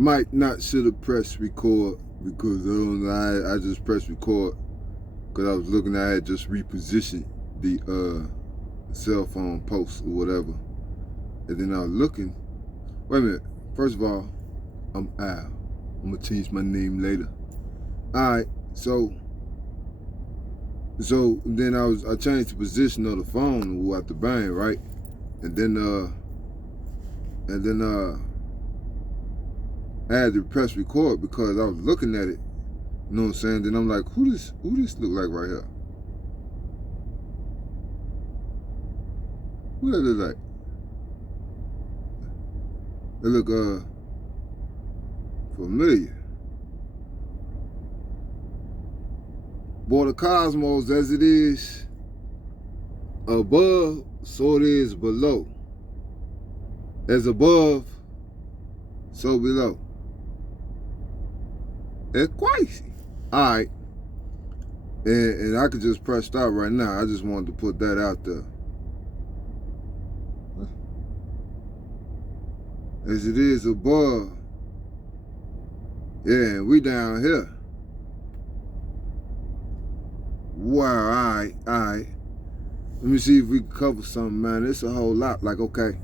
Might not should have pressed record because I don't know. I just pressed record because I was looking. I had just repositioned the cell phone post or whatever, and then I was looking. Wait a minute. First of all, I'm Al. I'm gonna change my name later. All right. So then I changed the position of the phone at the bang, right? And then I had to press record because I was looking at it. You know what I'm saying? Then I'm like, who this look like right here? Who that look like? It look familiar. Boy, the cosmos as it is above, so it is below. As above, so below. It's crazy. All right. And I could just press start right now. I just wanted to put that out there. As it is above. Yeah, and we down here. Wow, all right. Let me see if we can cover something, man. It's a whole lot. Like, okay,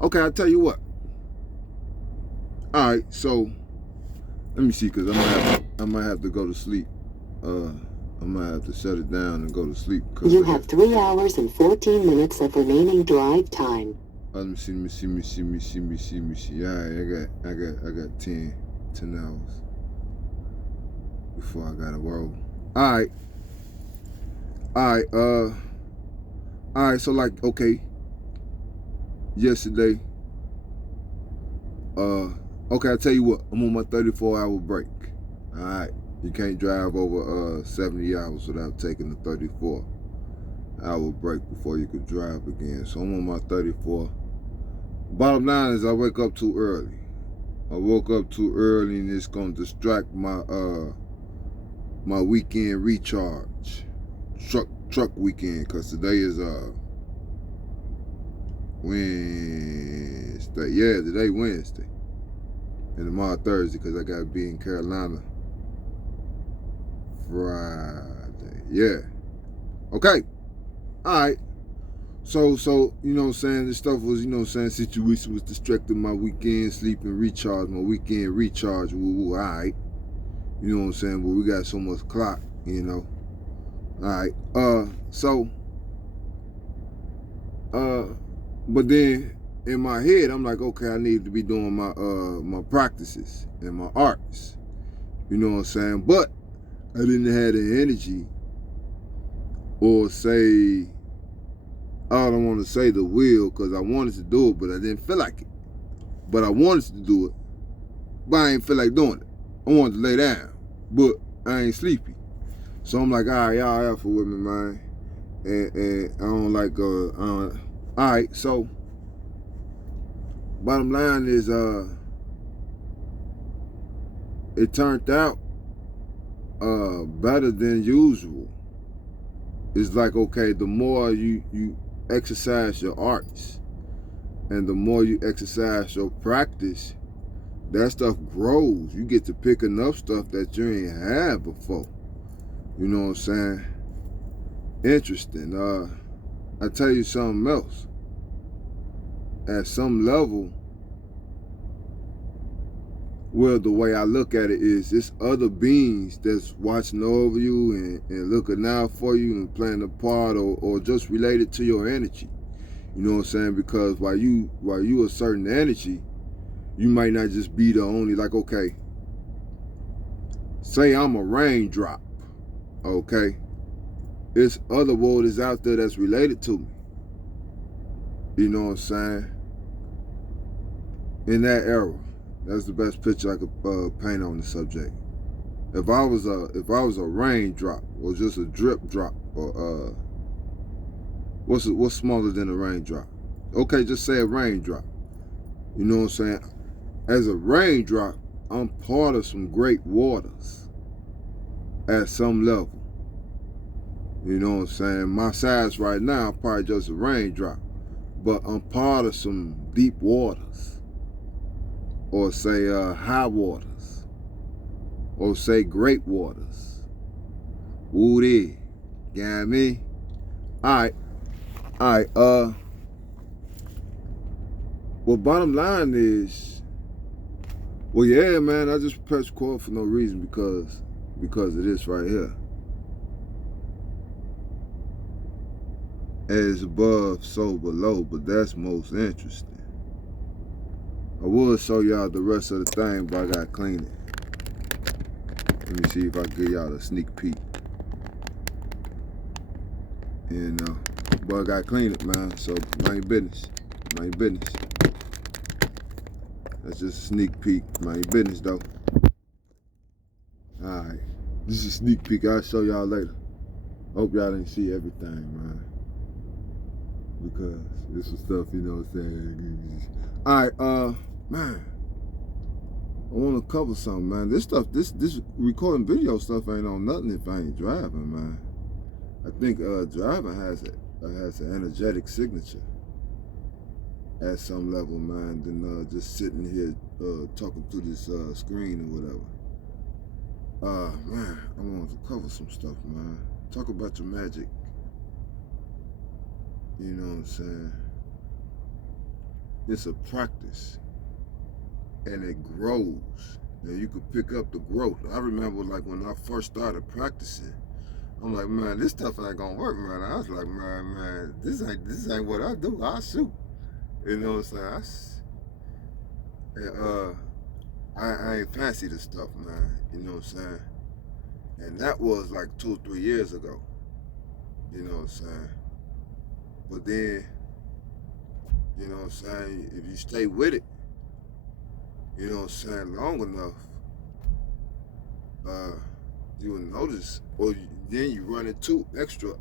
I'll tell you what. All right, so let me see, because I might have to go to sleep. I might have to shut it down and go to sleep. You have 3 hours and 14 minutes of remaining drive time. Let me see. All right, I got 10 hours before I gotta roll. All right. So like, okay, yesterday. Okay, I'll tell you what. I'm on my 34-hour break. All right, you can't drive over 70 hours without taking the 34-hour break before you could drive again. So I'm on my 34. Bottom line is I wake up too early. I woke up too early, and it's gonna distract my my weekend recharge, truck weekend, because today is Wednesday. Yeah, today Wednesday, and tomorrow Thursday, because I gotta be in Carolina Friday. Yeah. Okay. All right. So you know what I'm saying, this stuff was, you know what I'm saying, situation was distracting my weekend sleep and recharge, my weekend recharge. All right. You know what I'm saying? But we got so much clock, you know. All right. But then in my head, I'm like, okay, I need to be doing my my practices and my arts. You know what I'm saying? But I didn't have the energy, or say, I don't want to say the will, because I wanted to do it, but I didn't feel like it. But I wanted to do it, but I ain't feel like doing it. I wanted to lay down, but I ain't sleepy. So I'm like, all right, y'all effort with me, man. And I don't like, all right, so bottom line is, it turned out better than usual. It's like, okay, the more you exercise your arts, and the more you exercise your practice, that stuff grows. You get to picking up stuff that you ain't had before. You know what I'm saying? Interesting. I tell you something else. At some level, well, the way I look at it is, it's other beings that's watching over you and looking out for you and playing a part, or just related to your energy. You know what I'm saying? Because while you a certain energy, you might not just be the only, like, okay, say I'm a raindrop, okay? It's other waters out there that's related to me. You know what I'm saying? In that era. That's the best picture I could paint on the subject. If I was a raindrop, or just a drip drop, or what's smaller than a raindrop? Okay, just say a raindrop. You know what I'm saying? As a raindrop, I'm part of some great waters at some level. You know what I'm saying? My size right now, I'm probably just a raindrop, but I'm part of some deep waters. or say high waters, or say great waters. Woody, got me? Alright, well, bottom line is, well, yeah, man, I just pressed record for no reason because of this right here. As above, so below, but that's most interesting. I will show y'all the rest of the thing, but I gotta clean it. Let me see if I can give y'all a sneak peek. And but I gotta clean it, man. So mind your business. Mind your business. That's just a sneak peek. Mind your business though. Alright. This is a sneak peek. I'll show y'all later. Hope y'all didn't see everything, man. Because this was stuff, you know what I'm saying? Alright, man. I want to cover something, man. This stuff, this recording video stuff ain't on nothing if I ain't driving, man. I think driving has an energetic signature at some level, man, than just sitting here talking through this screen or whatever. Man, I want to cover some stuff, man. Talk about your magic. You know what I'm saying? It's a practice, and it grows. Now you can pick up the growth. I remember, like, when I first started practicing, I'm like, man, this stuff ain't gonna work, man. I was like, man, this ain't what I do. I shoot. You know what I'm saying? I ain't fancy this stuff, man. You know what I'm saying? And that was like 2 or 3 years ago. You know what I'm saying? But then, you know what I'm saying, if you stay with it, you know what I'm saying, long enough, you will notice, or then you run into extra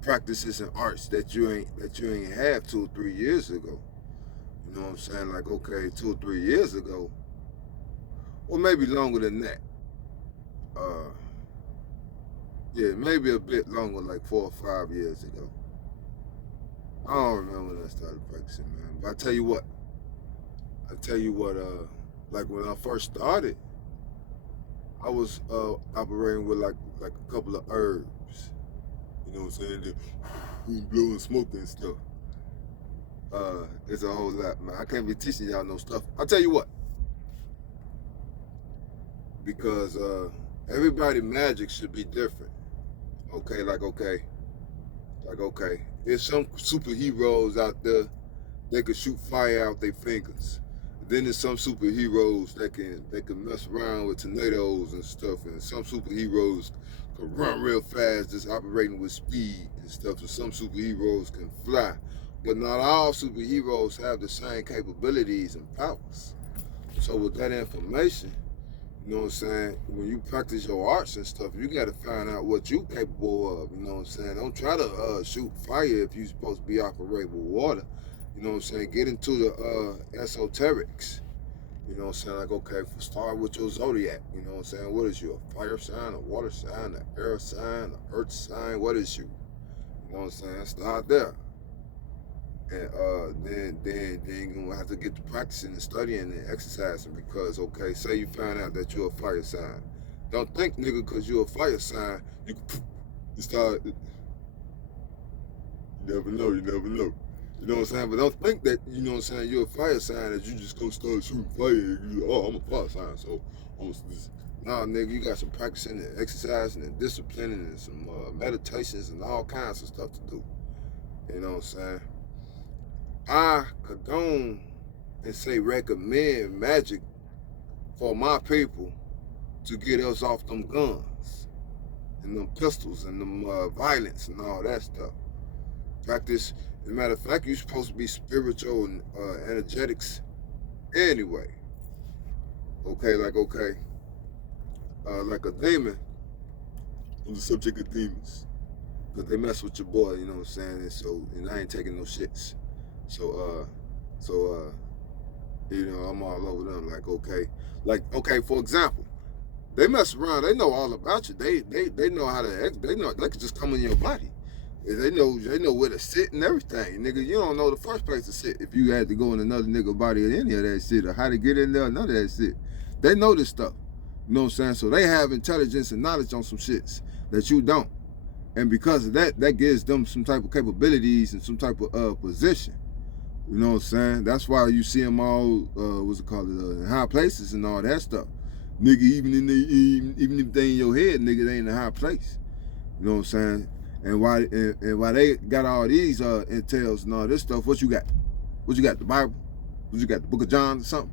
practices and arts that you ain't have 2 or 3 years ago. You know what I'm saying? Like, okay, 2 or 3 years ago, or maybe longer than that. Yeah, maybe a bit longer, like 4 or 5 years ago. I don't remember when I started practicing, man. But I tell you what, like when I first started, I was operating with like a couple of herbs. You know what I'm saying? Blowing smoke and stuff. It's a whole lot, man. I can't be teaching y'all no stuff. I'll tell you what. Because everybody magic should be different. Okay, okay. There's some superheroes out there that can shoot fire out their fingers. Then there's some superheroes that can mess around with tornadoes and stuff, and some superheroes can run real fast, just operating with speed and stuff, and some superheroes can fly. But not all superheroes have the same capabilities and powers. So with that information, you know what I'm saying, when you practice your arts and stuff, you got to find out what you capable of, you know what I'm saying? Don't try to shoot fire if you're supposed to be operating with water. You know what I'm saying? Get into the esoterics. You know what I'm saying? Like, okay, start with your zodiac. You know what I'm saying? What is you? A fire sign, a water sign, an air sign, an earth sign? What is you? You know what I'm saying? Start there. And then you're gonna have to get to practicing and studying and exercising, because, okay, say you find out that you're a fire sign. Don't think, nigga, because you're a fire sign, you start. You never know. You know what I'm saying? But don't think that, you know what I'm saying, you're a fire sign, that you just gonna start shooting fire. I'm a fire sign, so I'm just. Nah, nigga, you got some practicing and exercising and disciplining and some meditations and all kinds of stuff to do. You know what I'm saying? I condone and say recommend magic for my people to get us off them guns and them pistols and them violence and all that stuff. Practice, as a matter of fact, you're supposed to be spiritual and energetics anyway. Okay, like a demon, on the subject of demons, because they mess with your boy, you know what I'm saying? And I ain't taking no shits. So you know, I'm all over them. Like, okay, for example, they mess around. They know all about you. They know how to. They know they can just come in your body. They know where to sit and everything. Nigga, you don't know the first place to sit if you had to go in another nigga body or any of that shit, or how to get in there or none of that shit. They know this stuff. You know what I'm saying? So they have intelligence and knowledge on some shits that you don't. And because of that, that gives them some type of capabilities and some type of position. You know what I'm saying? That's why you see them all, what's it called, in high places and all that stuff. Nigga, even if they in your head, nigga, they in a high place. You know what I'm saying? And why they got all these entails and all this stuff, what you got? What you got? The Bible? What you got? The Book of John or something?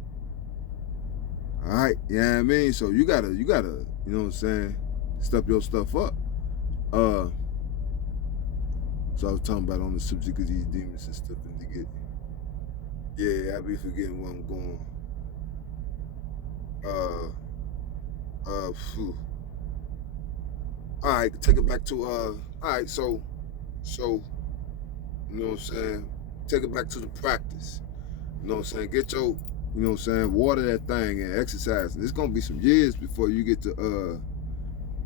All right, you know what I mean? So you gotta, you know what I'm saying, step your stuff up. So I was talking about on the subject of these demons and stuff and to get, yeah, I be forgetting where I'm going. All right, take it back to all right, so you know what I'm saying, take it back to the practice. You know what I'm saying, get your, you know what I'm saying, water that thing and exercise. And it's gonna be some years before you get to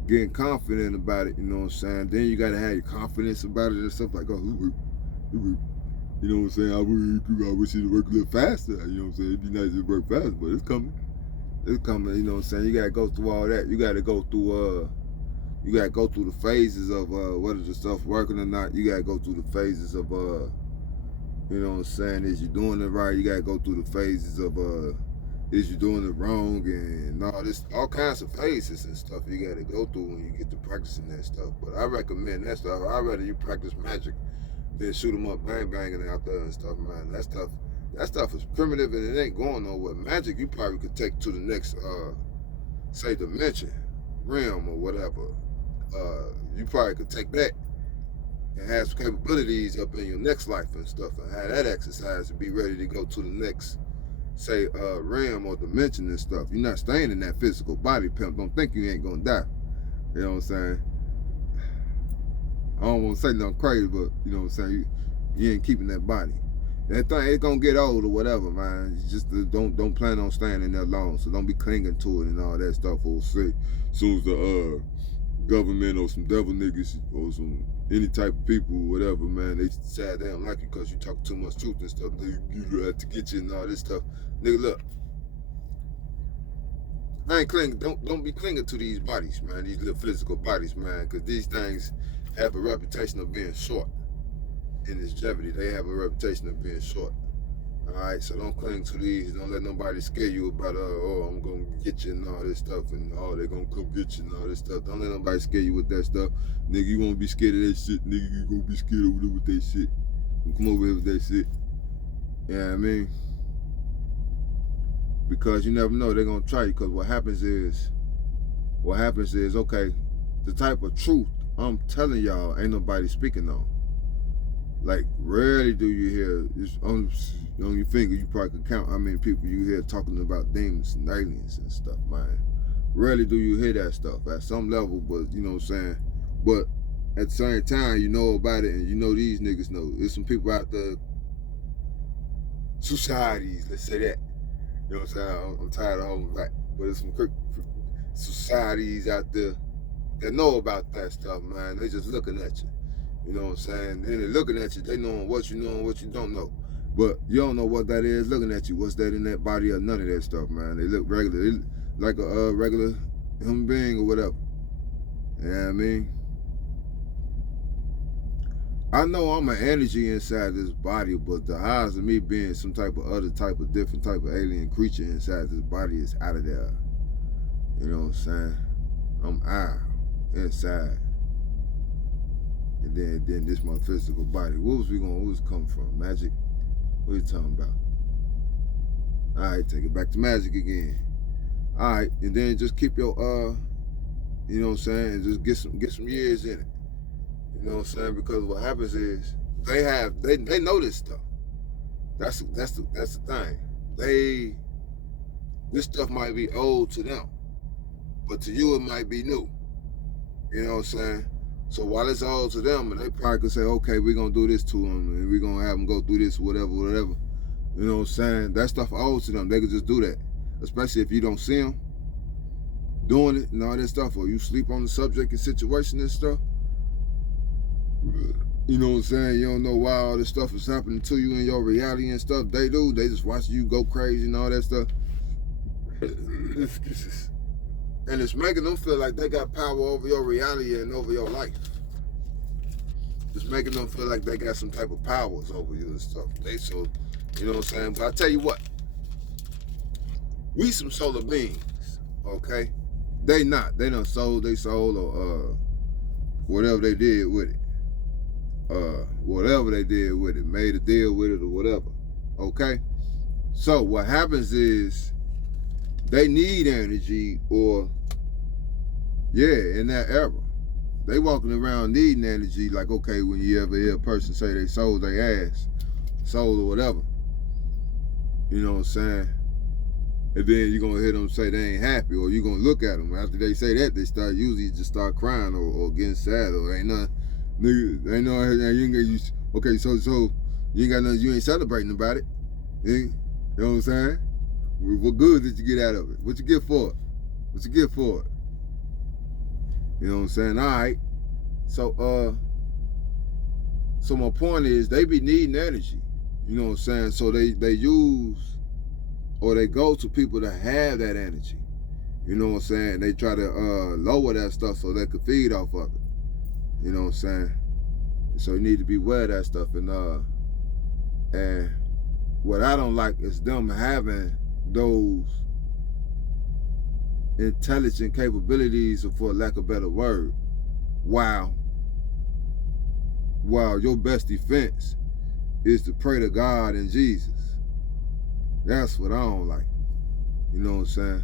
getting confident about it, you know what I'm saying. Then you gotta have your confidence about it and stuff like, oh, you know what I'm saying, I wish it would work a little faster, you know what I'm saying. It'd be nice to work faster, but it's coming. It's coming, you know what I'm saying. You gotta go through all that. You gotta go through the phases of whether the stuff working or not. You gotta go through the phases of you know what I'm saying, is you doing it right? You gotta go through the phases of is you doing it wrong, and all kinds of phases and stuff you gotta go through when you get to practicing that stuff. But I recommend that stuff. I'd rather you practice magic than shoot them up banging out there and stuff, man. That stuff is primitive and it ain't going nowhere. Magic you probably could take to the next say dimension, realm or whatever. You probably could take that and have some capabilities up in your next life and stuff, and have that exercise and be ready to go to the next, say, realm or dimension and stuff. You're not staying in that physical body, pimp. Don't think you ain't gonna die. You know what I'm saying? I don't want to say nothing crazy, but you know what I'm saying, you ain't keeping that body. That thing, it's gonna get old or whatever, man. You just don't plan on staying in there long, so don't be clinging to it and all that stuff. Or say, as soon as the government or some devil niggas or some any type of people, whatever, man, they decide they don't like you because you talk too much truth and stuff. You have to get you and all this stuff. Nigga, look, I ain't clinging. Don't be clinging to these bodies, man. These little physical bodies, man, because these things have a reputation of being short. In this jeopardy, they have a reputation of being short. All right, so don't cling to these. Don't let nobody scare you about, oh, I'm gonna get you and all this stuff, and oh, they're gonna come get you and all this stuff. Don't let nobody scare you with that stuff, nigga. You won't be scared of that shit, nigga. You gonna be scared over there with that shit. Come over here with that shit. You know what I mean? Because you never know, they're gonna try you. Because what happens is, okay, the type of truth I'm telling y'all ain't nobody speaking on. Like, rarely do you hear, it's on your finger, you probably could count how many people you hear talking about demons and aliens and stuff, man. Rarely do you hear that stuff at some level, but you know what I'm saying? But at the same time, you know about it, and you know these niggas know. There's some people out there, societies, let's say that. You know what I'm saying? I'm tired of holding back. But there's some societies out there that know about that stuff, man. They just looking at you. You know what I'm saying? And they're looking at you, they know what you don't know. But you don't know what that is looking at you. What's that in that body or none of that stuff, man. They look regular. They look like a regular human being or whatever. You know what I mean? I know I'm an energy inside this body, but the odds of me being some type of other type of different type of alien creature inside this body is out of there. You know what I'm saying? I'm out inside. And then this my physical body. What was coming from? Magic? What are you talking about? Alright, take it back to magic again. Alright, and then just keep your you know what I'm saying, and just get some years in it. You know what I'm saying? Because what happens is they know this stuff. That's the thing. This stuff might be old to them, but to you it might be new. You know what I'm saying? So while it's old to them, and they probably could say, okay, we're gonna do this to them, and we're gonna have them go through this, whatever. You know what I'm saying? That stuff old to them. They could just do that, especially if you don't see them doing it and all that stuff, or you sleep on the subject and situation and stuff. You know what I'm saying? You don't know why all this stuff is happening to you in your reality and stuff. They do. They just watch you go crazy and all that stuff. And it's making them feel like they got power over your reality and over your life. It's making them feel like they got some type of powers over you and stuff. You know what I'm saying? But I tell you what, we some solar beings, okay? They not. They done sold their soul or whatever they did with it. Whatever they did with it, made a deal with it or whatever. Okay? So what happens is they need energy, or in that era. They walking around needing energy, like, okay, when you ever hear a person say they sold their ass, soul or whatever. You know what I'm saying? And then you're gonna hear them say they ain't happy, or you're gonna look at them after they say that, they usually just start crying or getting sad, or ain't nothing. Nigga, ain't no, you ain't got, okay, so you ain't got nothing, you ain't celebrating about it. You know what I'm saying? What good did you get out of it? What you get for it? What you get for it? You know what I'm saying? All right. So my point is, they be needing energy. You know what I'm saying? So they use, or they go to people that have that energy. You know what I'm saying? They try to lower that stuff so they could feed off of it. You know what I'm saying? So you need to be aware of that stuff. And what I don't like is them having those intelligent capabilities, or for lack of a better word, while your best defense is to pray to God and Jesus. That's what I don't like. You know what I'm saying?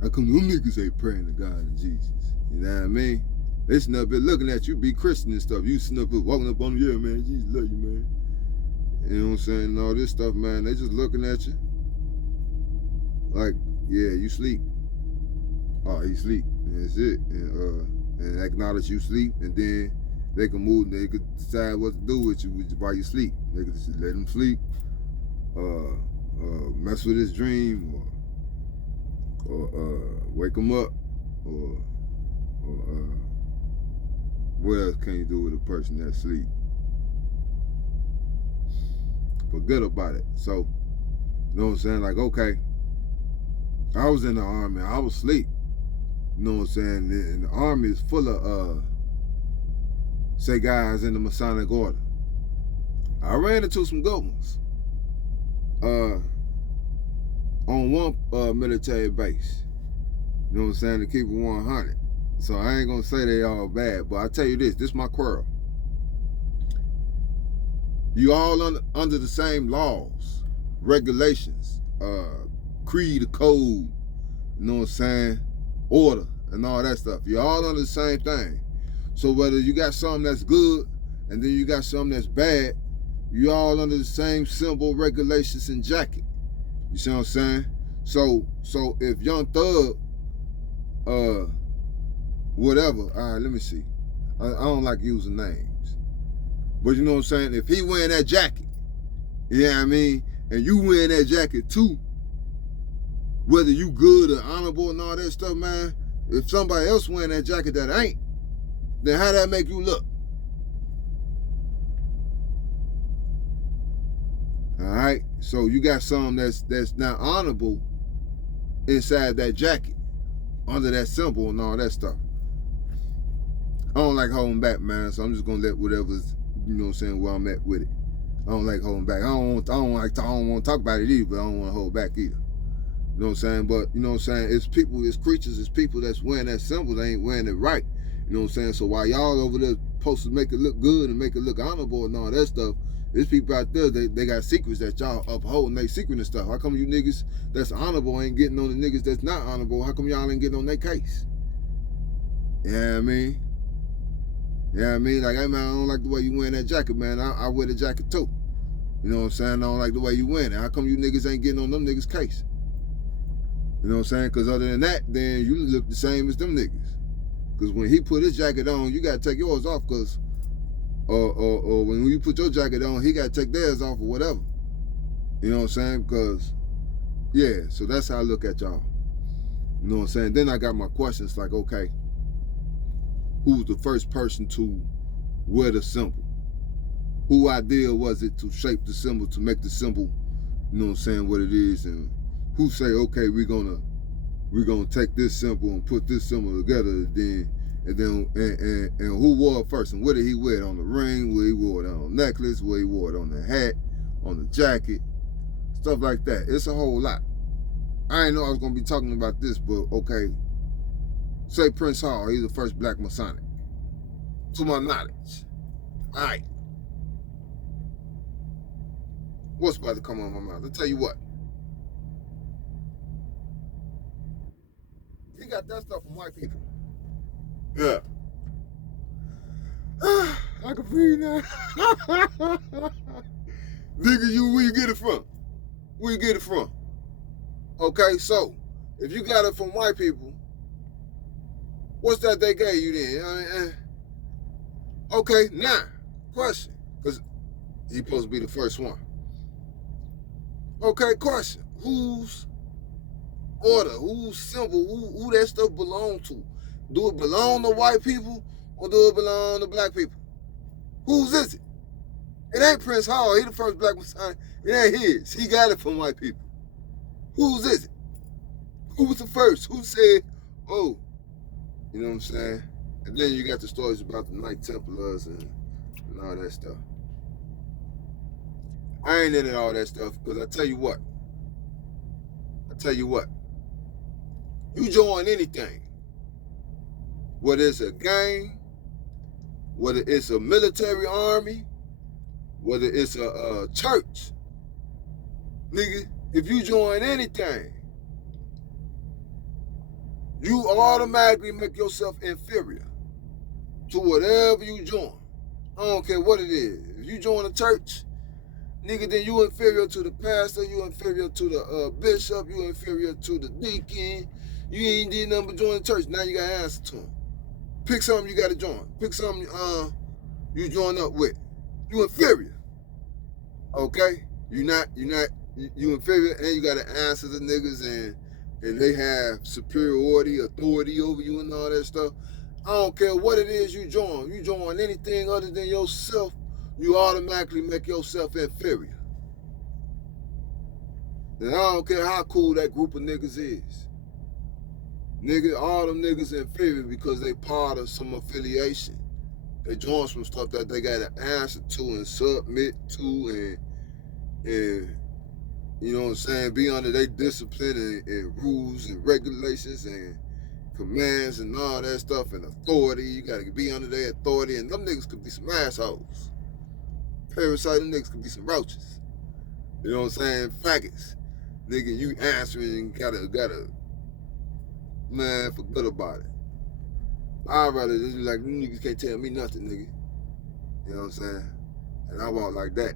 How come them niggas ain't praying to God and Jesus? You know what I mean? They sitting up there looking at you, be Christian and stuff. You sitting up there walking up on them, yeah, man, Jesus love you, man. You know what I'm saying? And all this stuff, man, they just looking at you like, yeah, you sleep. Oh, he sleep. And that's it. And acknowledge you sleep, and then they can move, they could decide what to do with you while you sleep. They could just let him sleep, mess with his dream, or wake him up, or what else can you do with a person that's asleep? Forget about it. So, you know what I'm saying? Like, okay, I was in the army, I was asleep. You know what I'm saying? And the army is full of, say, guys in the Masonic order. I ran into some good ones on one military base. You know what I'm saying? To keep it 100. So I ain't gonna say they all bad, but I tell you this my quarrel. You all under the same laws, regulations, creed, code, you know what I'm saying, order, and all that stuff. You're all under the same thing. So whether you got something that's good and then you got something that's bad, you all under the same symbol, regulations, and jacket. You see what I'm saying? So if Young Thug, whatever, all right, let me see. I don't like using names. But you know what I'm saying? If he wearing that jacket, you know what I mean? And you wearing that jacket too, whether you good or honorable and all that stuff, man, if somebody else wearing that jacket that ain't, then how that make you look? All right? So you got something that's not honorable inside that jacket, under that symbol and all that stuff. I don't like holding back, man, so I'm just gonna let whatever's, you know what I'm saying, where I'm at with it. I don't like holding back. I don't want to talk about it either, but I don't want to hold back either. You know what I'm saying? But you know what I'm saying? It's people, it's creatures, it's people that's wearing that symbol, they ain't wearing it right. You know what I'm saying? So while y'all over there supposed to make it look good and make it look honorable and all that stuff, there's people out there, they got secrets that y'all upholding they secret and stuff. How come you niggas that's honorable ain't getting on the niggas that's not honorable? How come y'all ain't getting on their case? You know what I mean? You know what I mean? Like, hey man, I don't like the way you wearing that jacket, man. I wear the jacket too. You know what I'm saying? I don't like the way you wearing it. How come you niggas ain't getting on them niggas' case? You know what I'm saying? Because other than that, then you look the same as them niggas. Because when he put his jacket on, you got to take yours off, because or when you put your jacket on, he got to take theirs off or whatever. You know what I'm saying? Because, yeah, so that's how I look at y'all. You know what I'm saying? Then I got my questions like, okay, who's the first person to wear the symbol? Who idea was it to shape the symbol, to make the symbol, you know what I'm saying, what it is, and who say, okay, we're gonna take this symbol and put this symbol together, and who wore it first, and what did he wear it on the ring, where he wore it on the necklace, where he wore it on the hat, on the jacket, stuff like that. It's a whole lot. I didn't know I was gonna be talking about this, but okay. Say Prince Hall, he's the first Black Masonic, to my knowledge. All right. What's about to come out of my mouth? I'll tell you what. He got that stuff from white people. Yeah. I can breathe now. Nigga, where you get it from? Where you get it from? Okay, so if you got it from white people, what's that they gave you then? Okay, now, question, because he supposed to be the first one. Okay, question. Whose order, whose symbol, who that stuff belong to? Do it belong to white people or do it belong to black people? Whose is it? It ain't Prince Hall. He the first Black Messiah. It ain't his. He got it from white people. Whose is it? Who was the first? Who said, oh, you know what I'm saying? And then you got the stories about the Knight Templars and all that stuff. I ain't into all that stuff because I tell you what. You join anything, whether it's a gang, whether it's a military army, whether it's a church, nigga, if you join anything, you automatically make yourself inferior to whatever you join. I don't care what it is. If you join a church, nigga, then you inferior to the pastor, you inferior to the bishop, you inferior to the deacon. You ain't did nothing but join the church. Now you got to answer to him. Pick something you got to join. Pick something you join up with. You inferior. Okay? You inferior, and you got to answer the niggas, and they have superiority, authority over you and all that stuff. I don't care what it is you join. You join anything other than yourself, you automatically make yourself inferior. And I don't care how cool that group of niggas is. Nigga, all them niggas inferior because they part of some affiliation. They join some stuff that they got to answer to and submit to and you know what I'm saying, be under their discipline and rules and regulations and commands and all that stuff and authority. You got to be under their authority, and them niggas could be some assholes. Parasite, them niggas could be some roaches. You know what I'm saying? Faggots. Nigga, you answering and gotta, man, forget about it. I'd rather just be like, you niggas can't tell me nothing, nigga. You know what I'm saying? And I walk like that.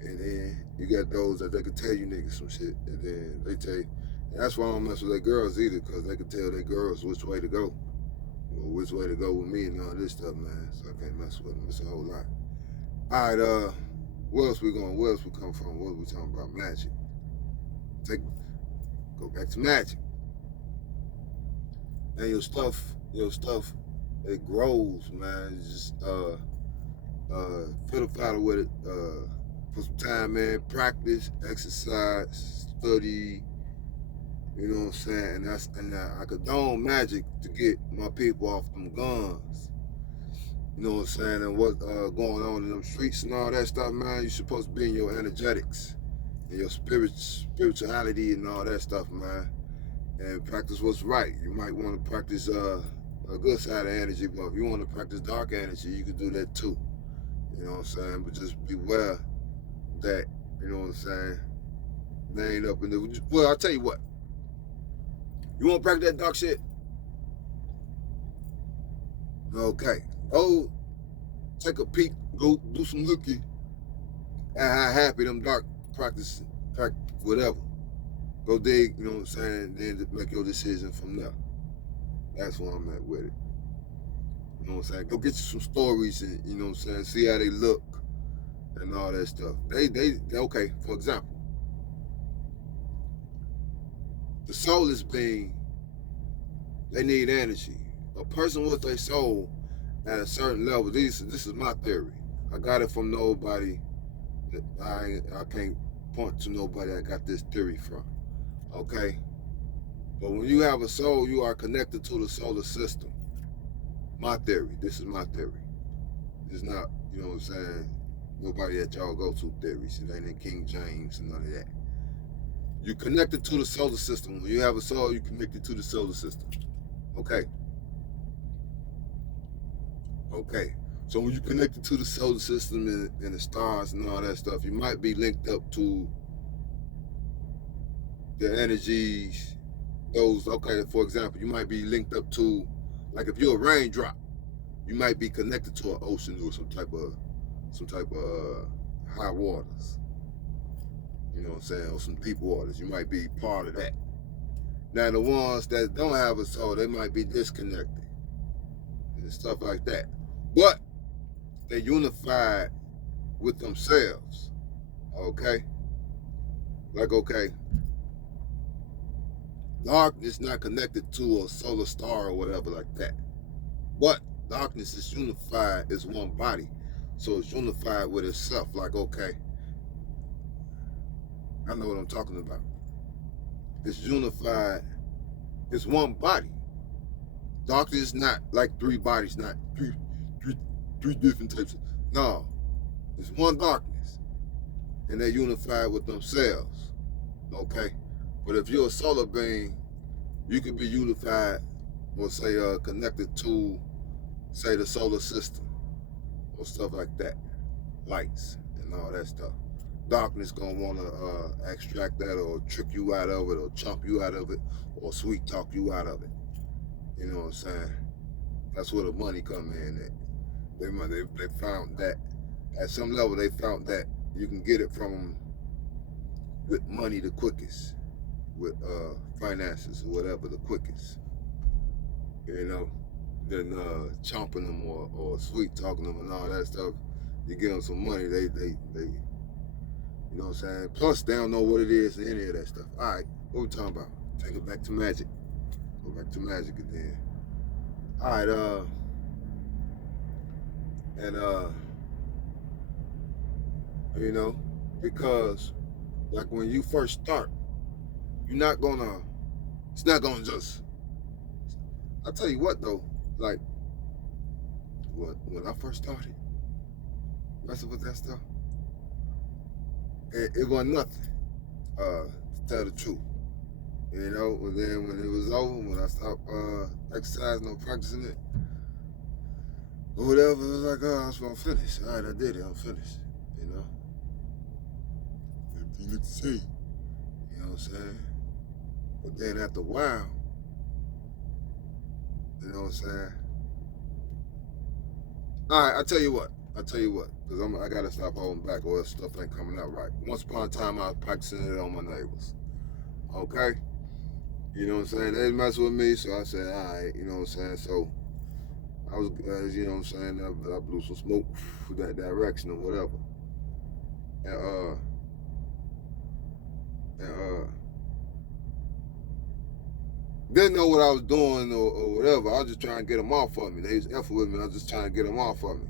And then you got those that they can tell you niggas some shit. And then they tell you, and that's why I don't mess with their girls either, because they can tell their girls which way to go. Or which way to go with me and all this stuff, man. So I can't mess with them. It's a whole lot. All right, where else we going? Where else we come from? What are we talking about? Magic. Go back to magic. And your stuff, it grows, man. It's just fiddle with it. Put some time in, practice, exercise, study. You know what I'm saying? And I condone magic to get my people off them guns. You know what I'm saying? And what's going on in them streets and all that stuff, man. You're supposed to be in your energetics and your spirituality and all that stuff, man. And practice what's right. You might want to practice a good side of energy, but if you want to practice dark energy, you can do that too. You know what I'm saying? But just beware that, you know what I'm saying? They ain't up in the... Well, I'll tell you what. You want to practice that dark shit? Okay. Go take a peek. Go do some looking at how happy them dark practice whatever. Go dig, you know what I'm saying, then make your decision from there. That's where I'm at with it. You know what I'm saying? Go get you some stories and, you know what I'm saying, see how they look and all that stuff. They okay, for example, the soulless being, they need energy. A person with their soul at a certain level, this is my theory. I got it from nobody. I can't point to nobody I got this theory from. Okay? But when you have a soul, you are connected to the solar system. My theory. This is my theory. It's not, you know what I'm saying, nobody that y'all go to theories. It ain't in King James and none of that. You're connected to the solar system. When you have a soul, you're connected to the solar system. Okay? Okay. So when you're connected to the solar system and the stars and all that stuff, you might be linked up to the energies, those, okay, for example, you might be linked up to, like if you're a raindrop, you might be connected to an ocean or some type of high waters. You know what I'm saying? Or some deep waters. You might be part of that. Now the ones that don't have a soul, they might be disconnected and stuff like that. But they're unified with themselves. Okay? Like, okay, darkness not connected to a solar star or whatever like that. But darkness is unified as one body. So it's unified with itself. Like, okay, I know what I'm talking about. It's unified. It's one body. Darkness is not like three bodies, not three different types. No, it's one darkness. And they're unified with themselves. Okay? But if you're a solar being, you can be unified or say connected to, say, the solar system or stuff like that. Lights and all that stuff. Darkness gonna wanna extract that or trick you out of it or chump you out of it or sweet talk you out of it. You know what I'm saying? That's where the money come in at. They found that at some level they found that you can get it from them with money the quickest, with finances or whatever the quickest. You know, than chomping them or sweet talking them and all that stuff. You give them some money, they you know what I'm saying? Plus, they don't know what it is and any of that stuff. All right, what we talking about? Take it back to magic. Go back to magic again. All right, you know, because like when you first start, it's not gonna just, I'll tell you what though, like when I first started messing with that stuff, it wasn't nothing, to tell the truth. You know, and then when it was over, when I stopped exercising or practicing it, or whatever, it was like, oh, I'm finished. All right, I did it, I'm finished. You know? Everything looked the same. You know what I'm saying? But then after a while, you know what I'm saying? All right, I'll tell you what, because I gotta stop holding back or stuff ain't coming out right. Once upon a time, I was practicing it on my neighbors. Okay? You know what I'm saying? They mess with me, so I said, all right, you know what I'm saying? So I was, you know what I'm saying, I blew some smoke for that direction or whatever. And didn't know what I was doing or whatever. I was just trying to get them off of me. They was effing with me. I was just trying to get them off of me.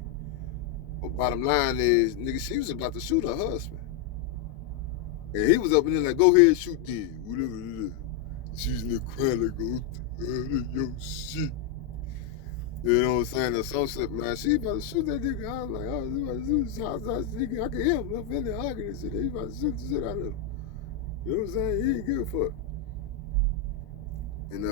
But bottom line is, nigga, she was about to shoot her husband. And he was up in there like, go ahead, shoot then. Whatever. She's in the crowd like, oh, yo, shit. You know what I'm saying? Or some shit, man. She about to shoot that nigga. I was like, oh, he about to shoot the nigga. I can hear him up in there arguing and shit. He about to shoot the shit out of him. You know what I'm saying? He ain't give a fuck. And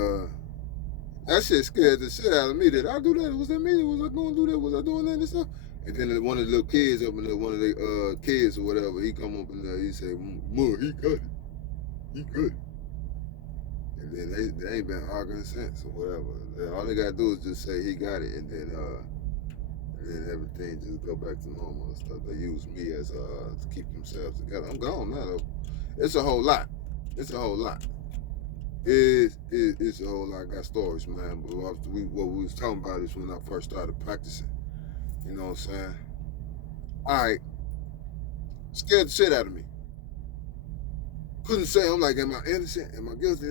that shit scared the shit out of me. Did I do that? Was that me? Was I going to do that? Was I doing that and stuff? And then one of the little kids up in there, one of the kids or whatever, he come up in there, he say, "More, he got it. He got it." And then they ain't been arguing since or whatever. All they gotta do is just say he got it, and then everything just go back to normal and stuff. They use me as to keep themselves together. I'm gone now though. It's a whole lot. It's a whole lot. It's a whole lot. I got stories, man. But what we was talking about is when I first started practicing. You know what I'm saying? All right. Scared the shit out of me. Couldn't say, I'm like, am I innocent? Am I guilty?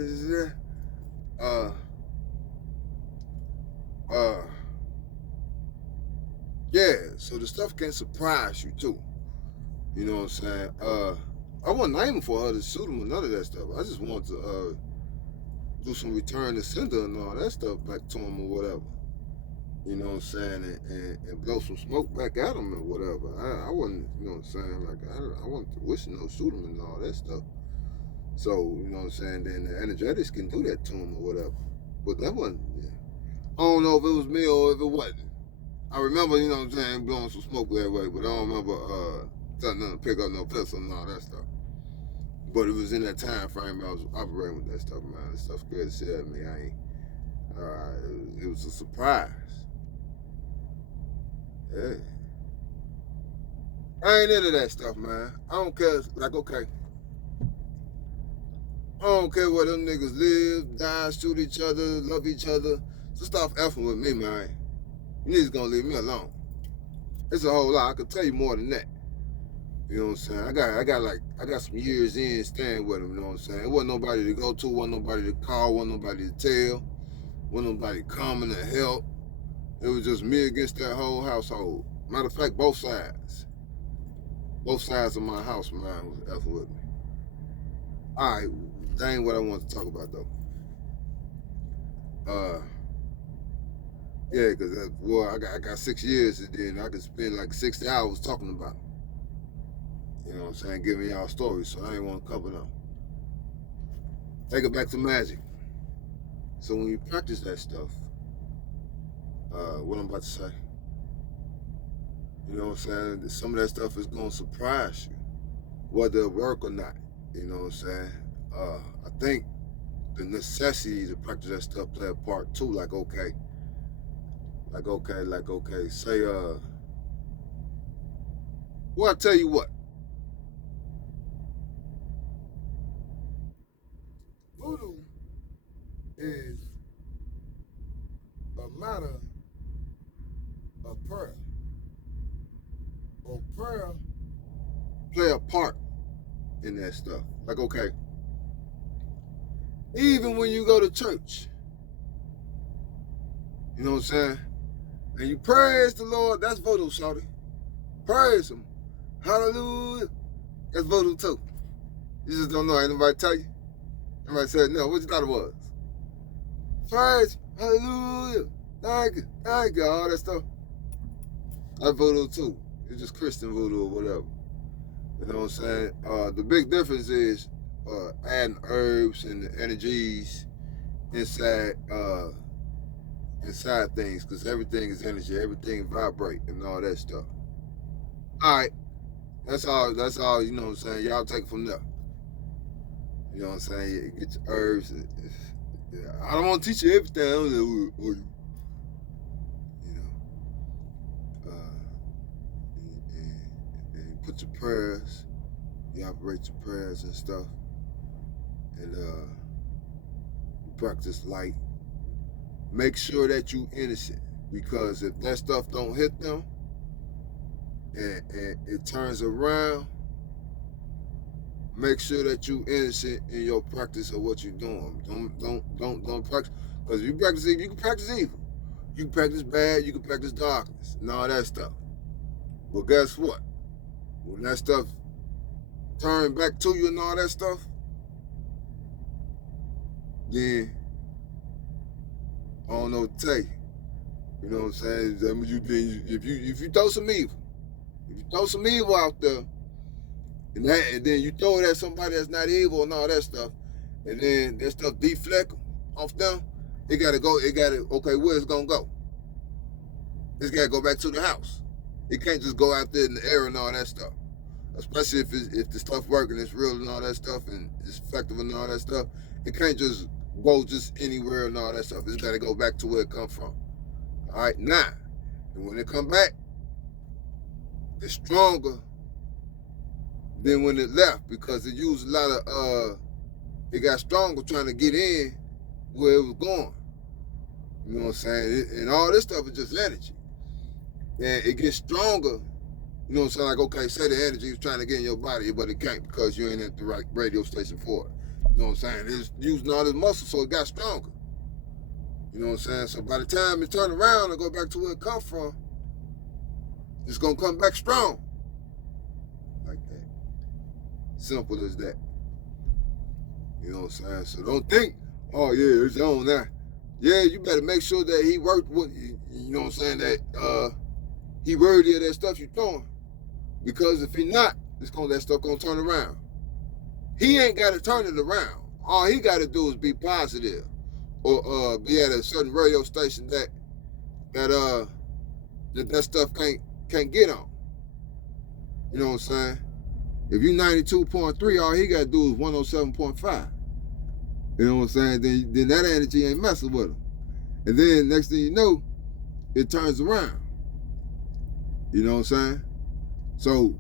Yeah, So the stuff can surprise you too. You know what I'm saying? I wasn't aiming for her to shoot him or none of that stuff. I just wanted to do some return to sender and all that stuff back to him or whatever. You know what I'm saying? And blow some smoke back at him or whatever. I wasn't, you know what I'm saying? Like, I wasn't wishing no shoot him and all that stuff. So, you know what I'm saying? Then the energetics can do that to him or whatever. But that wasn't, yeah. I don't know if it was me or if it wasn't. I remember, you know what I'm saying, blowing some smoke that way, but I don't remember telling them to pick up no pistol and all that stuff. But it was in that time frame I was operating with that stuff, man. That stuff scared the shit out of me. It was a surprise. Yeah. I ain't into that stuff, man. I don't care. Like, okay. I don't care where them niggas live, die, shoot each other, love each other. So stop effing with me, man. You niggas gonna leave me alone. It's a whole lot. I could tell you more than that. You know what I'm saying? I got some years in staying with them, you know what I'm saying? It wasn't nobody to go to, wasn't nobody to call, wasn't nobody to tell, wasn't nobody coming to help. It was just me against that whole household. Matter of fact, both sides. Both sides of my house, man, was effing with me. All right, that ain't what I want to talk about, though. Yeah, because I got 6 years, and then I could spend like 60 hours talking about it. You know what I'm saying? Giving y'all stories, so I ain't want to cover them. Take it back to magic. So when you practice that stuff, what I'm about to say, you know what I'm saying? Some of that stuff is going to surprise you, whether it work or not. You know what I'm saying? I think the necessity to practice that stuff play a part too. Like, okay. Say, well, I tell you what. Voodoo is a matter of prayer. Or prayer play a part in that stuff. Like, okay. Even when you go to church, you know what I'm saying? And you praise the Lord, that's voodoo, shawty. Praise him. Hallelujah. That's voodoo too. You just don't know. Ain't nobody tell you. Everybody said, no, what you thought it was? Praise, hallelujah. Thank you, all that stuff. That's voodoo too. It's just Christian voodoo or whatever. You know what I'm saying? The big difference is adding herbs and the energies inside things, because everything is energy, everything vibrate and all that stuff. All right, that's all. You know what I'm saying? Y'all take it from there. You know what I'm saying? You get your herbs. I don't want to teach you everything. I don't know, you know, and you put your prayers. You operate your prayers and stuff, and you practice light. Make sure that you innocent, because if that stuff don't hit them and it turns around, make sure that you innocent in your practice of what you're doing. Don't practice, because if you practice evil, you can practice evil. You can practice bad, you can practice darkness and all that stuff. But guess what? When that stuff turn back to you and all that stuff, then I don't know what to tell you. You know what I'm saying? If you throw some evil, out there, and then you throw it at somebody that's not evil and all that stuff, and then that stuff deflect off them, okay, where it's gonna go? It's gotta go back to the house. It can't just go out there in the air and all that stuff. Especially if the stuff working, it's real and all that stuff, and it's effective and all that stuff. It can't just go just anywhere and all that stuff. It's gotta go back to where it come from. All right, now, and when it come back, it's stronger than when it left, because it used a lot of it got stronger trying to get in where it was going. You know what I'm saying? And all this stuff is just energy. And it gets stronger. You know what I'm saying? Like, okay, say the energy is trying to get in your body, but it can't because you ain't at the right radio station for it. You know what I'm saying? It's using all this muscle, so it got stronger. You know what I'm saying? So by the time it turn around and go back to where it come from, It's gonna come back strong. Like that. Simple as that. You know what I'm saying? So don't think, oh yeah, it's on now. Yeah, you better make sure that he worked with, you know what I'm saying, that he worthy of that stuff you throwing. Because if he not, that stuff gonna turn around. He ain't gotta turn it around. All he gotta do is be positive. Or be at a certain radio station that stuff can't get on. You know what I'm saying? If you 92.3, all he gotta do is 107.5. You know what I'm saying? Then that energy ain't messing with him. And then next thing you know, it turns around. You know what I'm saying? So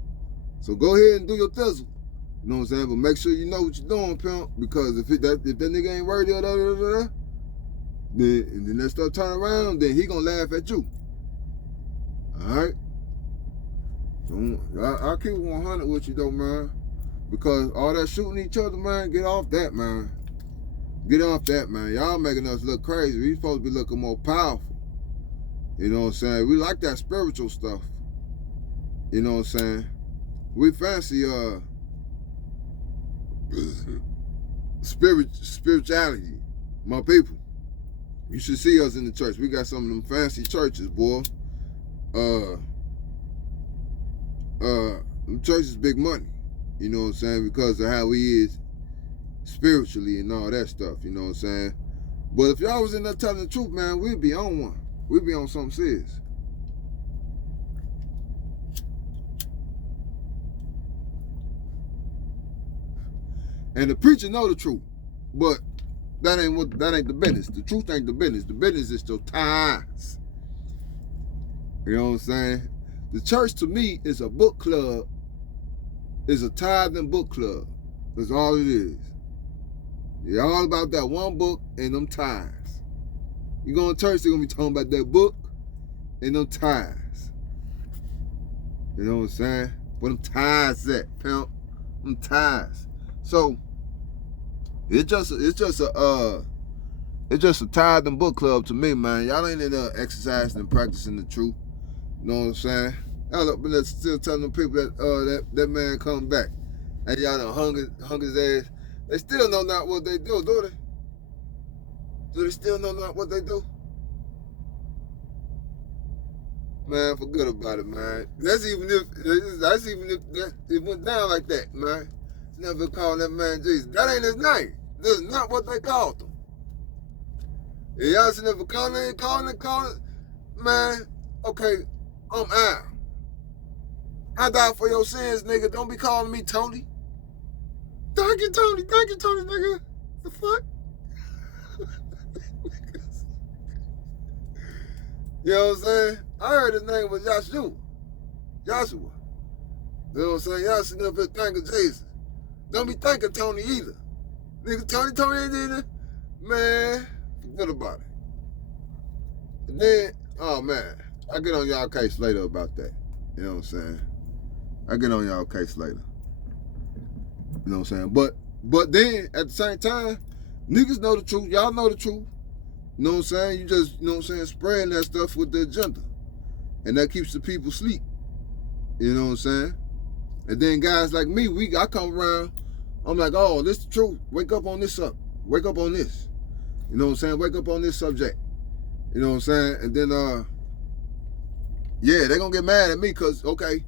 go ahead and do your thizzle. You know what I'm saying? But make sure you know what you're doing, pimp. Because if that nigga ain't worthy of that, then that stuff turn around, then he gonna laugh at you. Alright? So I'll keep it 100 with you though, man. Because all that shooting each other, man, get off that, man. Get off that, man. Y'all making us look crazy. We supposed to be looking more powerful. You know what I'm saying? We like that spiritual stuff. You know what I'm saying? We fancy spirituality, my people. You should see us in the church. We got some of them fancy churches, boy. Them churches big money. You know what I'm saying? Because of how he is spiritually and all that stuff. You know what I'm saying? But if y'all was in there telling the truth, man, we'd be on one. We'd be on something serious. And the preacher know the truth, but that ain't the business. The truth ain't the business. The business is your tithes. You know what I'm saying? The church to me is a book club. Is a tithing book club. That's all it is. It's all about that one book and them tithes. You go to church, they're gonna be talking about that book and them tithes. You know what I'm saying? Where them tithes at, pimp? Them tithes. So it's just a tithing book club to me, man. Y'all ain't in there exercising and practicing the truth. You know what I'm saying? Y'all been still telling them people that man come back, and y'all done hung his ass. They still know not what they do they? Do they still know not what they do? Man, forget about it, man. That's even if it went down like that, man. Never calling that man Jesus. That ain't his name. This is not what they called him. And y'all should never calling it. Man, okay, I'm Al. I died for your sins, nigga. Don't be calling me Tony. Thank you, Tony, nigga. The fuck? You know what I'm saying? I heard his name was Joshua. You know what I'm saying? Y'all should never thanking Jesus. Don't be thanking Tony either. Nigga, Tony ain't in it. Man, forget about it. And then, oh man, I get on y'all case later about that. You know what I'm saying? I get on y'all case later. You know what I'm saying? But then, at the same time, niggas know the truth. Y'all know the truth. You know what I'm saying? You just, you know what I'm saying, spreading that stuff with the agenda. And that keeps the people asleep. You know what I'm saying? And then guys like me, I come around, I'm like, oh, this is the truth. Wake up on this up. Wake up on this. You know what I'm saying? Wake up on this subject. You know what I'm saying? And then, yeah, they're going to get mad at me because, okay,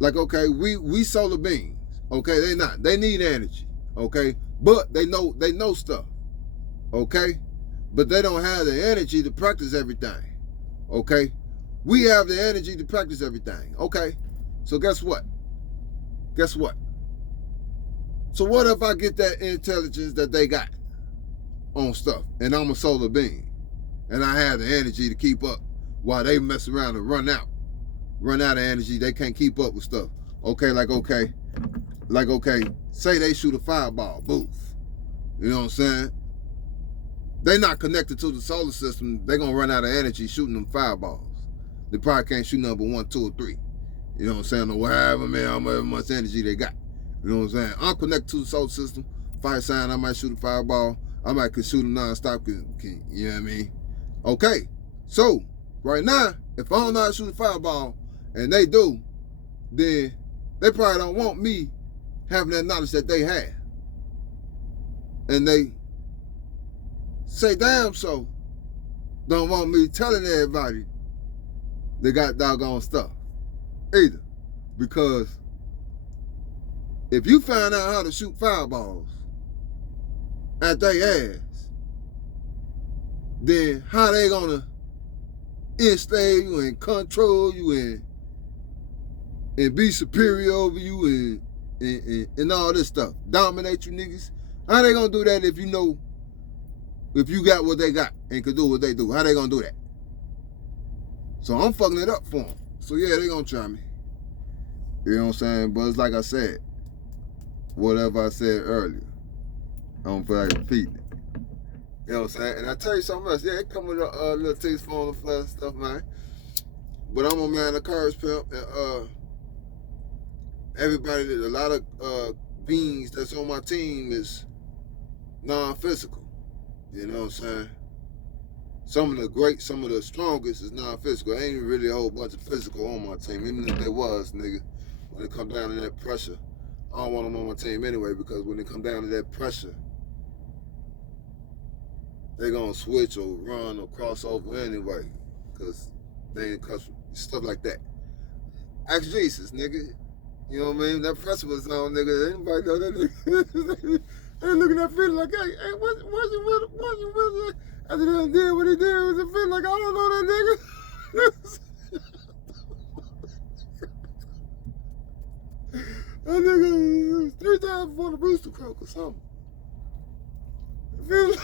we solar beings. Okay, they not. They need energy. Okay? But they know stuff. Okay? But they don't have the energy to practice everything. Okay? We have the energy to practice everything. Okay? So guess what? So what if I get that intelligence that they got on stuff, and I'm a solar being, and I have the energy to keep up while they mess around and run out of energy, they can't keep up with stuff. Okay, say they shoot a fireball, boof. You know what I'm saying? They not connected to the solar system, they gonna run out of energy shooting them fireballs. They probably can't shoot number 1, 2, or 3. You know what I'm saying? Or however much energy they got. You know what I'm saying? I'm connected to the solar system. Fire sign, I might shoot a fireball. I might could shoot them non-stop. You know what I mean? Okay. So, right now, if I don't know how to shoot a fireball, and they do, then they probably don't want me having that knowledge that they have. And they say damn so don't want me telling everybody they got doggone stuff either. Because if you find out how to shoot fireballs at their ass, then how they gonna enslave you and control you and be superior over you and all this stuff, dominate you niggas? How they gonna do that if you know, if you got what they got and can do what they do? How they gonna do that? So I'm fucking it up for them. So yeah, they gonna try me. You know what I'm saying? But it's like I said, whatever I said earlier, I don't feel like repeating it. You know what I'm saying? And I tell you something else. Yeah, it come with a little teaspoon of flesh stuff, man. But I'm a man, a courage pimp, and everybody, a lot of beings that's on my team is non-physical. You know what I'm saying? Some of the great, some of the strongest is non-physical. Ain't really a whole bunch of physical on my team. Even if there was, nigga, when it come down to that pressure, I don't want them on my team anyway, because when it come down to that pressure, they gonna switch or run or cross over anyway, because they ain't stuff like that. Ask Jesus, nigga. You know what I mean? That pressure was on, nigga. Anybody know that nigga? They looking at feeling like, hey, what's you after they did what he did, was it feel like I don't know that nigga? That nigga was 3 times before the rooster croak or something. That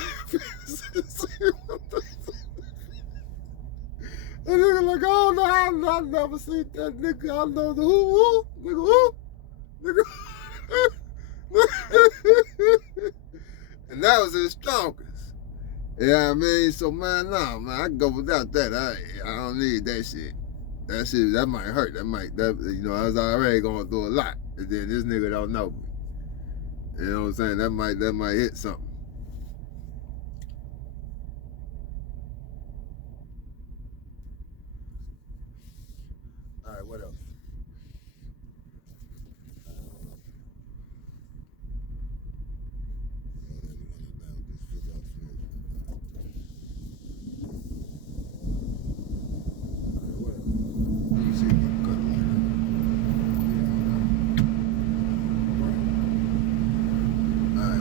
nigga like, I don't know how I never seen that nigga. I know the who, nigga. And that was his strongest. Yeah, I mean, so man, nah, man, I can go without that. I don't need that shit. That shit, that might hurt. That you know, I was already going through a lot. And then this nigga don't know me. You know what I'm saying? That might hit something. All right, what else?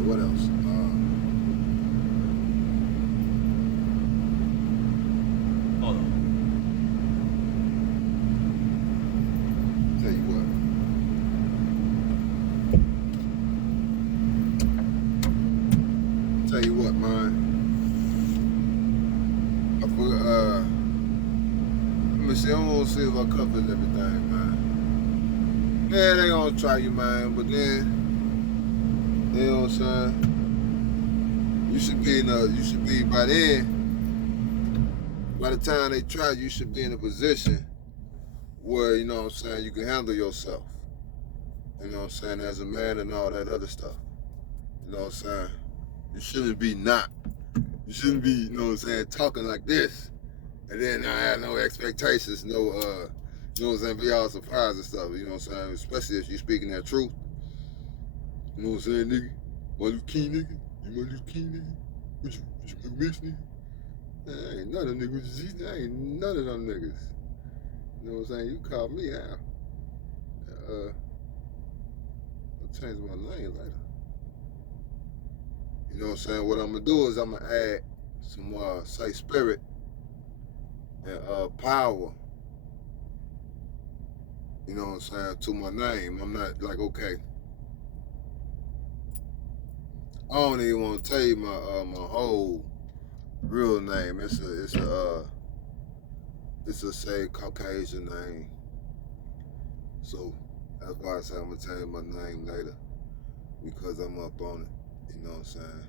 What else? Hold on. Tell you what. Tell you what, man. Let me see. I want to see if I covered everything, man. Yeah, they gonna try you, man. But then, you know what I'm saying? You should be by then. By the time they try, you should be in a position where, you know what I'm saying, you can handle yourself. You know what I'm saying, as a man and all that other stuff. You know what I'm saying? You shouldn't be, you know what I'm saying, talking like this. And then I have no expectations, you know what I'm saying, be all surprised and stuff, you know what I'm saying? Especially if you're speaking that truth. You know what I'm saying, nigga? Martin Luther King, nigga? You Martin Luther King, nigga? What you mix, nigga? I ain't none of them niggas. I ain't none of them niggas. You know what I'm saying? You call me out. I'll change my name later. You know what I'm saying? What I'm gonna do is I'm gonna add some say spirit and power. You know what I'm saying, to my name. I'm not like, okay, I don't even want to tell you my my whole real name. It's a say Caucasian name. So that's why I say I'm gonna tell you my name later, because I'm up on it. You know what I'm saying?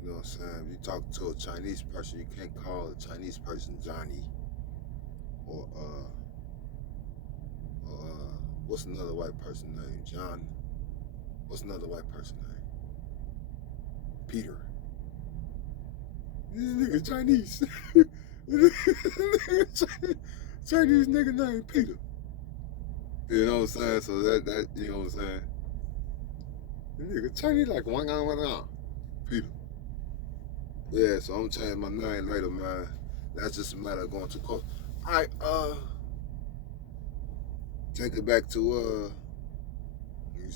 You know what I'm saying? If you talk to a Chinese person, you can't call a Chinese person Johnny or what's another white person name? John. What's another white person name? Peter. This nigga Chinese. Chinese nigga named Peter. You know what I'm saying? So that you know what I'm saying? The nigga Chinese like wang Peter. Yeah, so I'm changing my name later, man. That's just a matter of going too close. Alright, take it back to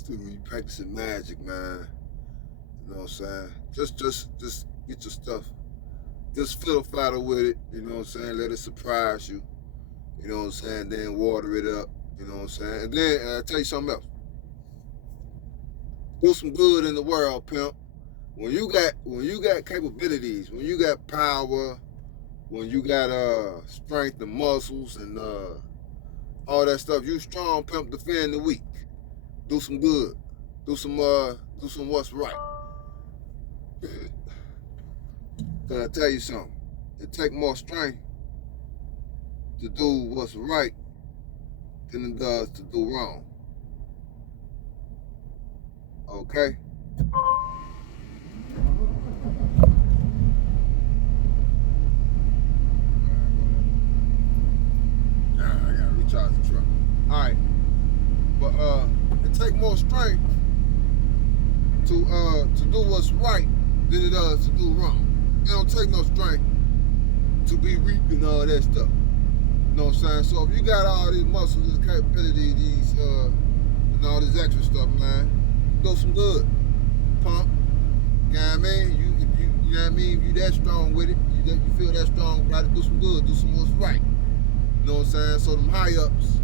you practicing magic, man. You know what I'm saying? Just get your stuff. Just fiddle faddle with it, you know what I'm saying? Let it surprise you. You know what I'm saying? Then water it up, you know what I'm saying? And then I'll tell you something else. Do some good in the world, pimp. When you got capabilities, when you got power, when you got strength and muscles and all that stuff, you strong, pimp, defend the weak. Do some good. Do some what's right. Can I tell you something? It take more strength to do what's right than it does to do wrong. Okay? I gotta recharge the truck. Alright. But it take more strength to do what's right than it does to do wrong. It don't take no strength to be weak and all that stuff. You know what I'm saying? So if you got all these muscles, this capability, these and all this extra stuff, man, do some good. Pump. You know what I mean? You know what I mean? If you that strong with it, you feel that strong about it, do some good, do some what's right. You know what I'm saying? So them high ups,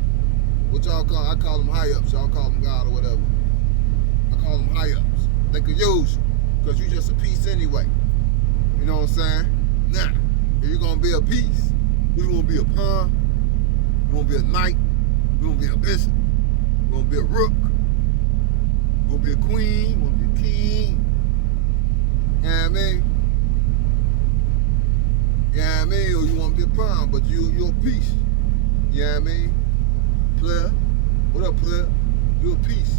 what y'all call, I call them high ups, y'all call them God or whatever. I call them high ups. They could use you, because you just a piece anyway. You know what I'm saying? Now, if you're gonna be a piece, we wanna be a pawn, we wanna be a knight, we wanna be a bishop, we wanna be a rook, we wanna be a queen, we wanna be a king. You know what I mean? You know what I mean? Or you wanna be a pawn, but you're a piece. You know what I mean? Player. What up, player? You're a piece.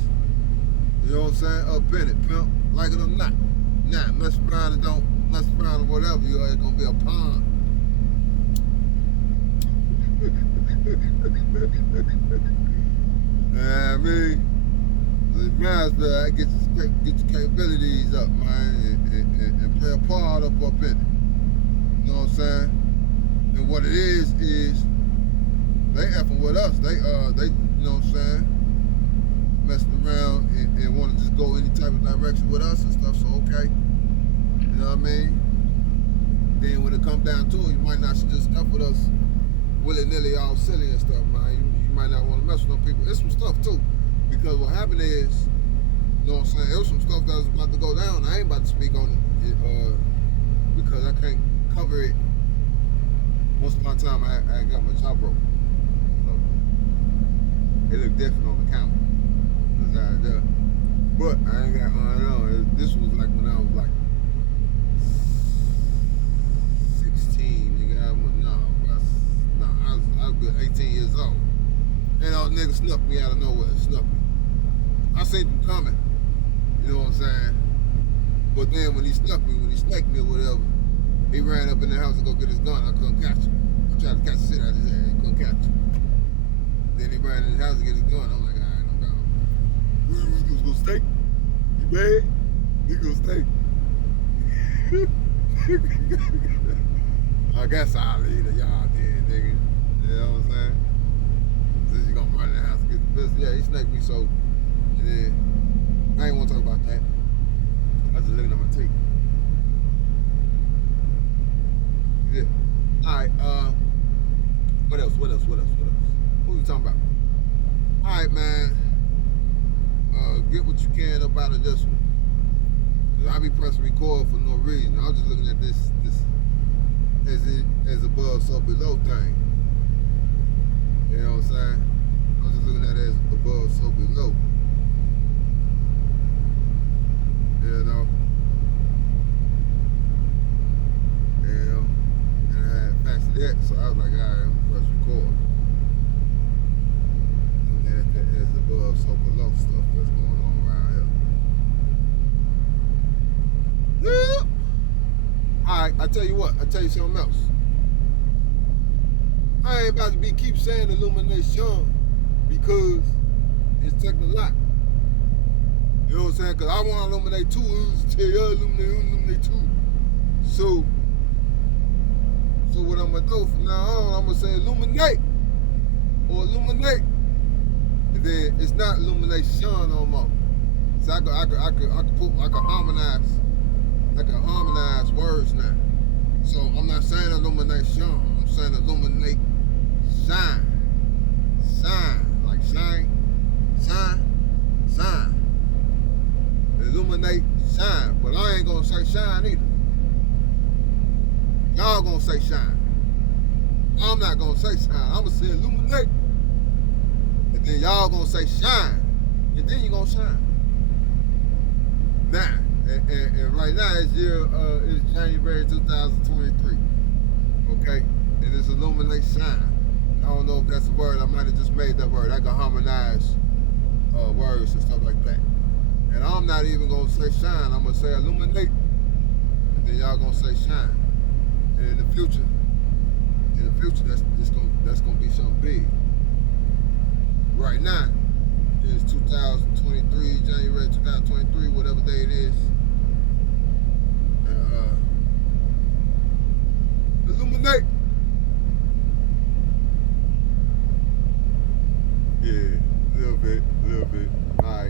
You know what I'm saying? Up in it, pimp. Like it or not. Nah, mess around and don't mess around or whatever, you ain't gonna be a pawn. You know what I mean? The master, get your capabilities up, man, and play a part up in it. You know what I'm saying? And what it is they effing with us. They you know what I'm saying, messing around and want to just go any type of direction with us and stuff, so okay. You know what I mean? Then when it comes down to it, you might not just stuff with us willy-nilly all silly and stuff, man. You might not want to mess with them people. It's some stuff too. Because what happened is, you know what I'm saying, there was some stuff that was about to go down. I ain't about to speak on it because I can't cover it. Once upon a time, I got my jaw broke. So, it looked different on the camera. But I ain't got, I don't know, this was like when I was like 16, nigga. I was good 18 years old. And all niggas snuck me out of nowhere, snuck me. I seen them coming, you know what I'm saying? But then when he snuck me, when he snaked me or whatever, he ran up in the house to go get his gun. I couldn't catch him. I tried to catch the shit out of his head, I couldn't catch him. Then he ran in the house to get his gun. I'm like, all right, I'm gone. You gonna stay? You bad? You gonna stay? I guess I'll leave the yard then, nigga. You know what I'm saying? Since you gonna run in the house to get the business. Yeah, he snaked me, so, and then, I ain't wanna talk about that. I was just looking at my tape. Yeah. Alright, what else? What we talking about? Alright, man. Get what you can up out of this one. Cause I be pressing record for no reason. I was just looking at this as above, so below thing. You know what I'm saying? I was just looking at it as above, so below. You know? And I had faxed that, so I was like, all right, I'm gonna press record. Looking at that as above, so below stuff that's going on around here. Yeah. All right, I tell you what, I tell you something else. I ain't about to keep saying illumination because it's taking a lot. You know what I'm saying? Because I want to illuminate too. Tell y'all illuminate too. So what I'm going to do from now on, I'm going to say illuminate or illuminate. And then it's not illumination no more. So I can harmonize words now. So I'm not saying illumination, I'm saying illuminate, shine. Shine, like shine. Illuminate, shine. But I ain't gonna say shine either. Y'all gonna say shine. I'm not gonna say shine, I'm gonna say illuminate. And then y'all gonna say shine. And then you gonna shine. Now, and right now it's January 2023. Okay? And it's illuminate shine. I don't know if that's a word. I might have just made that word. I can harmonize words and stuff like that. And I'm not even gonna say shine. I'm gonna say illuminate, and then y'all gonna say shine. And in the future, that's gonna be something big. Right now, it's 2023, January 2023, whatever day it is. Illuminate. Yeah, a little bit. All right.